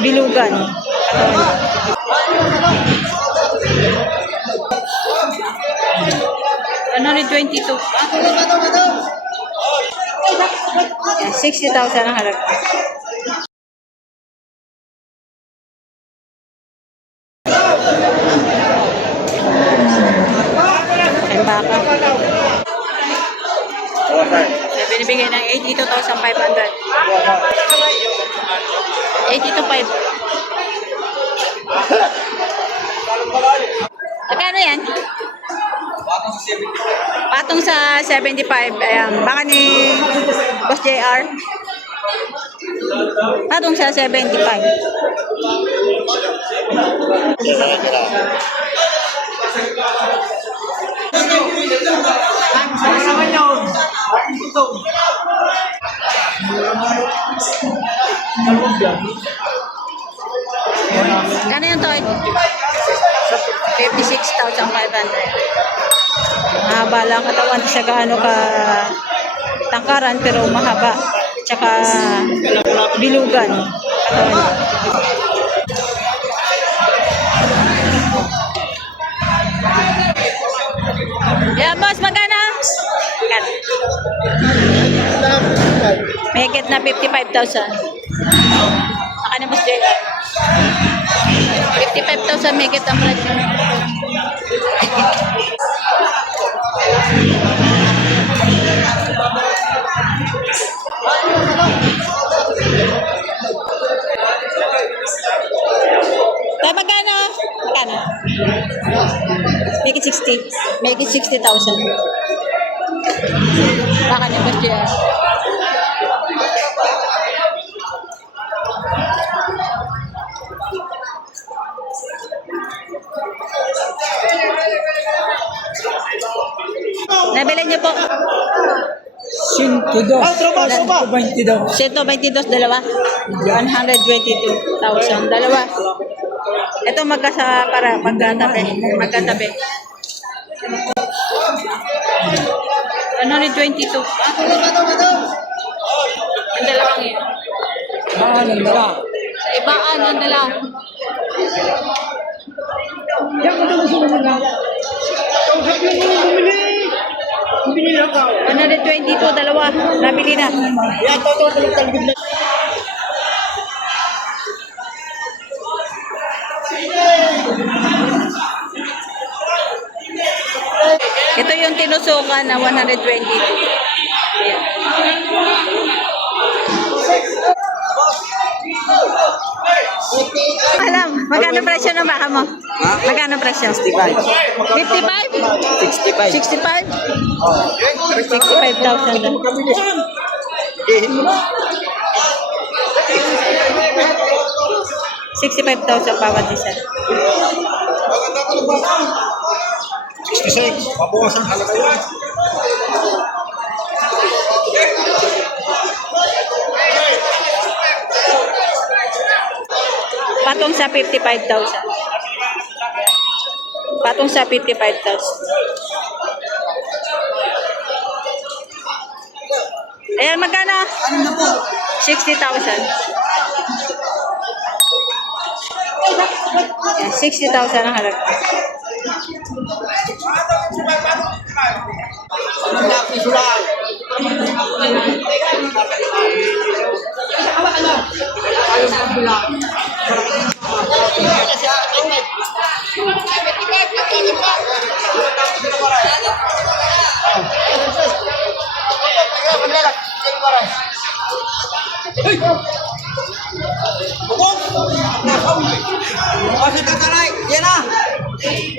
Bilugan. 122. Yan, 60,000 ang halaga. Ay, baka. Binibigay ng 82,500. 82,500. Magkano yan? Patong sa 75. Ayan. Baka ni Boss JR. Patong sa 75. Kano yung toy? 56,500. Mahaba lang katawan, siya gaano ka tangkaran pero mahaba. Tsaka bilugan katawan. Yeah, boss, magkano? May get na 55,000. Saka ni Boss JR. 55,000 may get ang presyo. Kaya magkano? Magkano? Make it 60. Make it 60,000. Baka ni Boss JR. Nabili niyo po? 122. 122, dalawa? 122,000, dalawa. Ito para magkatabi. 122. Ang dalawang yun. Ang dala. Sa ibaan, ang dalaw. Yan ko gusto mo na. Kausap yung bumili lang ka. 122, dalawa. Nabili na. Yan, ito talagid na. Ito yung tinusukan na 122. Ayan. Alam, magkano presyo ng baka mo? Magkano presyo? 65. 55? 65. 65? 65,000 lang. 65,000 bawat isa. 66. Mabawasan halaga yun. Patong sa 55,000. Patong sa 55,000. Ayan, magkano? Ano na po? 60,000. Ayan, 60,000 ang halaga. Anong napi sila?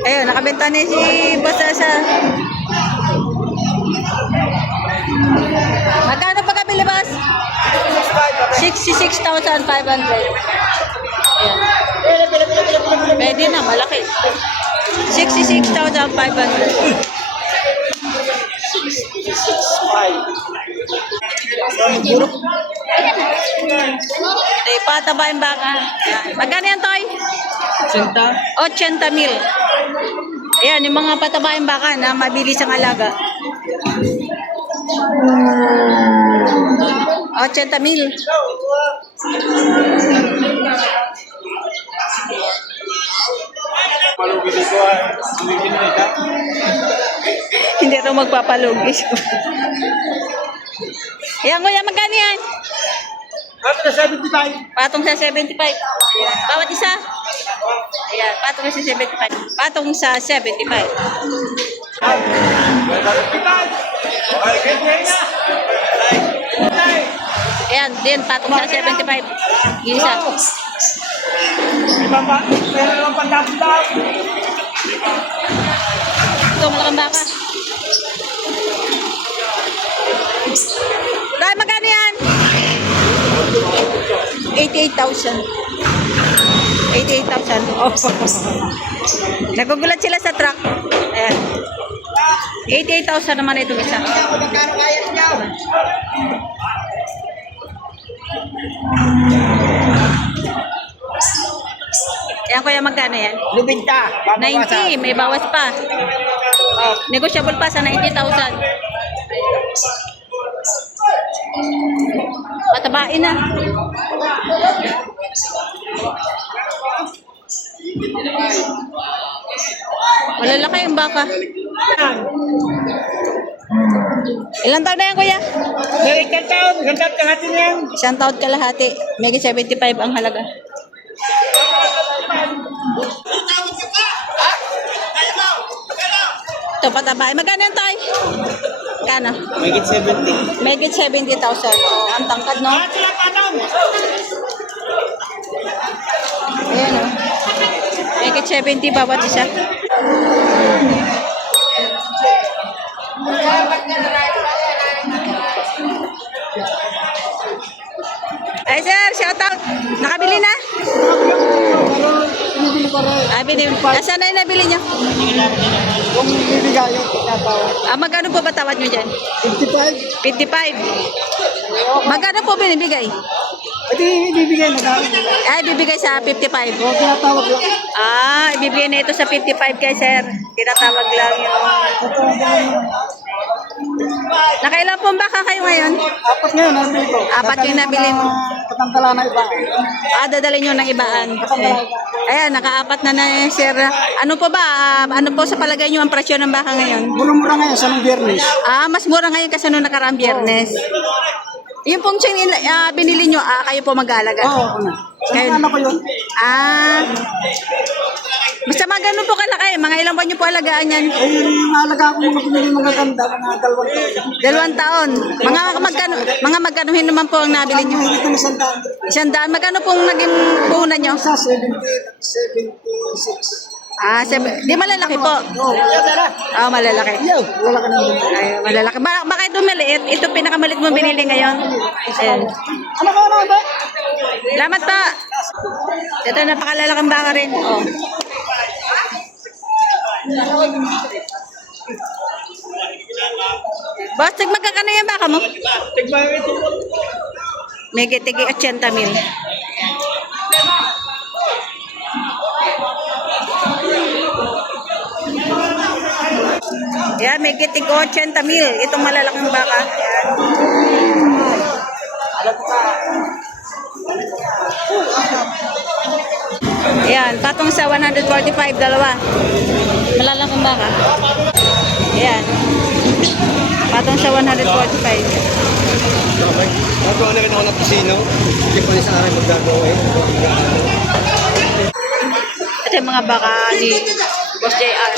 Ayun, nakabenta ni si Boss Asa. Magkano pa kabili, Boss? 66,500. Ayan. Pwede na, malaki. 66,500. 66.5. Tay, pataba yung baka. Ayan. Magkano yan, Toy? 80,000. Ayan, yung mga pataba yung baka na mabilis ang alaga. 80,000. Malugi dito ay. Malugi na ito. Hindi ito magpapalugis. Ayan, kuya, magkano yan? Ano na 75? Patong sa 75. Bawat isa. Ayan, patong sa 75. Patong sa 75. Ayan, din, patong sa 75. Isa. Meron naman pantapos. Ito, malaking baka. Dahil magkano yan? 88,000. 88,000. Oh. Nagugulat sila sa truck. Ayan. 88,000 naman itong isa. Magkano kaya niya? Ayan, kuya, magkano yan? Lubinta. 90, may bawas pa. Oh, negotiable pa sa 90,000. Patabain na. Malalaki yung baka. Ilang taon na yan, kuya? May isang taon kalahati na yan. Isang taon kalahati. Mega 75 ang halaga. Ito, patabain. Magkano yan, Tay? Magkano? May 70. Mega 70,000. Ang tangkad, no? Sila patong. Ayan, o. Mega 70 bawat isa. Ay, sir, shout out. Nakabili na? Ay, binili. Nasaan na yung nabili niyo? Kung bibigay yung tinatawag. Magkano po ba tawad nyo dyan? 55. 55. Magkano po binibigay? Pwede ibibigay na dahil. Ay, bibigay sa 55. Kung tinatawag lang. Ibibigay na ito sa 55 kay sir. Tinatawag lang yung... Nakailan pong baka kayo ngayon? Apat ngayon, nabili ko. Apat yung nabili mo. Patangkala na iba. Dadalhin nyo ng ibaan. Ayan, nakaapat na sir. Ano po ba? Ano po sa palagay nyo ang presyo ng baka ngayon? Mura-mura ngayon sa nung biyernes. Mas mura ngayon kasi nung nakaraang biyernes. Yung pong siyang binili nyo, kayo po mag-aalaga? Oo, ano. Kayo- Ano ko yun? Basta mga ganun po kalaki. Mga ilang buwan nyo po alagaan yan? Ay, naalaga ko mga pinili mga ganda, mga 2 taon. 2 taon. Mga magkanuhin naman po ang nabili nyo? Hindi ko isang taon. 100. Magkano pong naging puhunan nyo? Sa 76. Di malalaki po. Oo. Malalaki. Yo, wala ka nang bumili. Ay, malalaki. Baka ito maliit. Ito pinakamalit mo binili ngayon. Ayan. Ano ka naman ba? Salamat pa. Ito napakalalaking baka rin. Oh. Boss, magkakano yung baka mo? Tigba ito. May tigi 80,000. Yan, may gitig 80,000. Itong malalaking baka. Yan, patong sa 145, dalawa. Malalaking baka. Yan. Patong sa 145. Gagawa na rin ako ng pisino. Hindi ko sa akin magagawin. Ito yung mga baka ni Boss JR.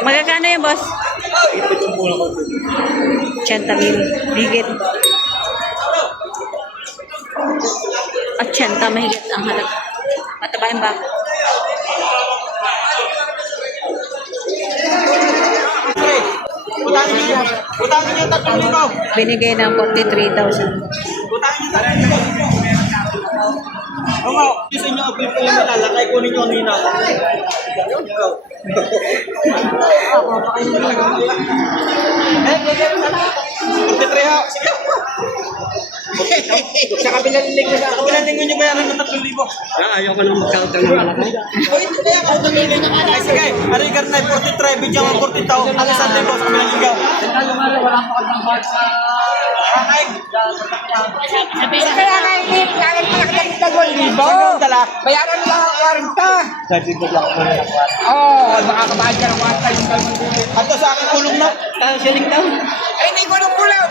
Magkano yung boss? 80,000. Higit. 80 mahigit ang halaga. Mataba yung baka. Wala na yan. Utangin niyo 3,000. Binigay ng 43,000. Utangin niyo 3,000. Oo, gusto niyo apil ko yung malalakay, kunin niyo ang hinala. Sige. Sa kabilang linggo sa kabilang linggo niyo bayaran ng 3,000. Ayaw ko nang mag-count ng malaki. Oy, ito kaya ako ay sige, ari karnay 43 bidyo ang 40 tao. Ang isang libo sa kabilang linggo. Ay. Kaya nga hindi, kaya nga libo. Dala. Bayaran lang ang 40. Sabi ko lang ako. Oo, makakabayad ka ng 1 Ato sa akin kulong na. Tayo siling daw. Ay, hindi ko nung kulang.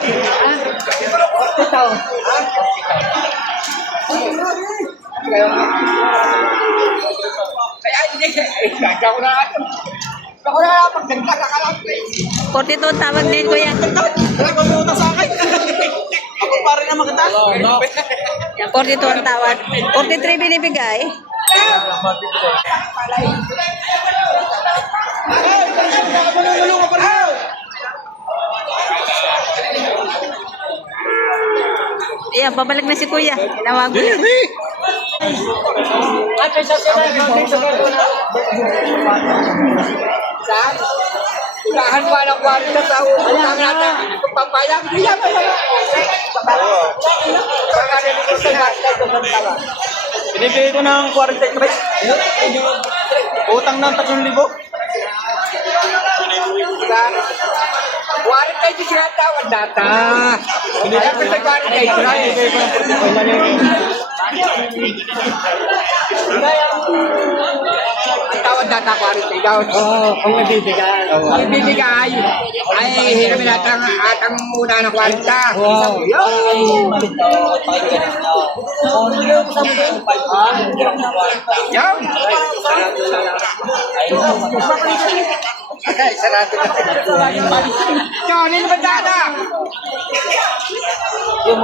Kaya hindi. Gagaw na ako. Ako na pagdagdag ka lang. 42 ang tawag din, kuya. Wala ko pumunta sa akin. Ako pare na makita. Yan, 42 ang tawad. 43 binibigay. Ayan, pabalik na si kuya. Tinawag ko. Saan? Unahan pa ng 40 sa utang natin. Kung pampayang, hindi yan. Binibigay ko ng 43. Utang ng 3,000. 40 kayo sinatawad data. Hindi lang kasi 40 kayo. Ang tawad data 40 daw. Oo, kung nabibigay. Ang bibigay ay hiramin natin ang muna ng 40. Wow. Yan. Okay, sarado na. Yan, ano ba dada? Yung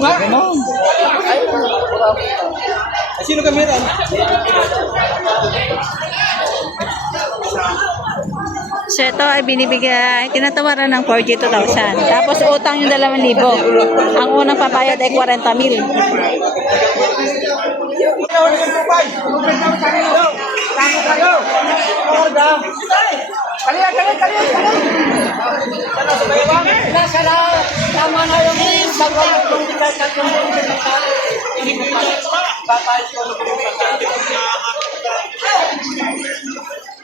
nga. Sino kami rin? So ito ay binibigay, tinatawaran ng 42,000. Tapos utang yung 2,000. Ang unang papayad ay 40,000. Tama na yung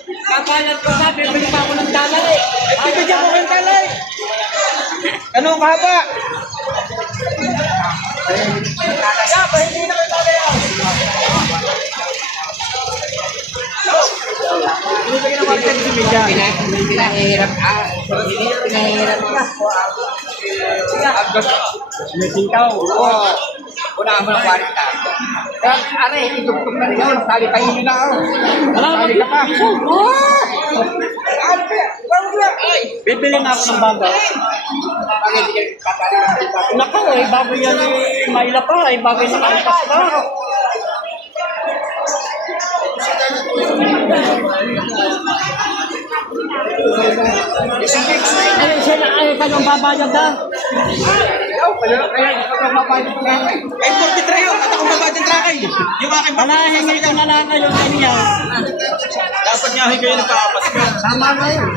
Kapalat ko na, bibili pa ako ng talay. Bibigyan mo kayong talay. Anong kahaba? Binibigyan ng 40 si Media. Pinahirap ka. Pinahirap ka. May tingkaw. Oo. Una mo ng 40. Kaya, are, itugtog na rin yun. Tali kayo na ako. Tali ka pa. Oo! Ano ba? Ano ba? Ay! Bibili na ako ng bago. Bakit hindi ka tatali ng kita? Nako, eh, bago yan eh, maila pa. Eh, bago yung nakalipas na. Ano siya na ay kanyang babayad na? Kaya, ipag mapapayag ko nga. Ay, 43 yun. At ako mabading trakay. Yung aking Panahingi ko na lang kayo kanya. dapat niya kayo nagpapas. Tama na yun.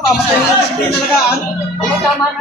Pamatay na sa pinalagaan. Tama na.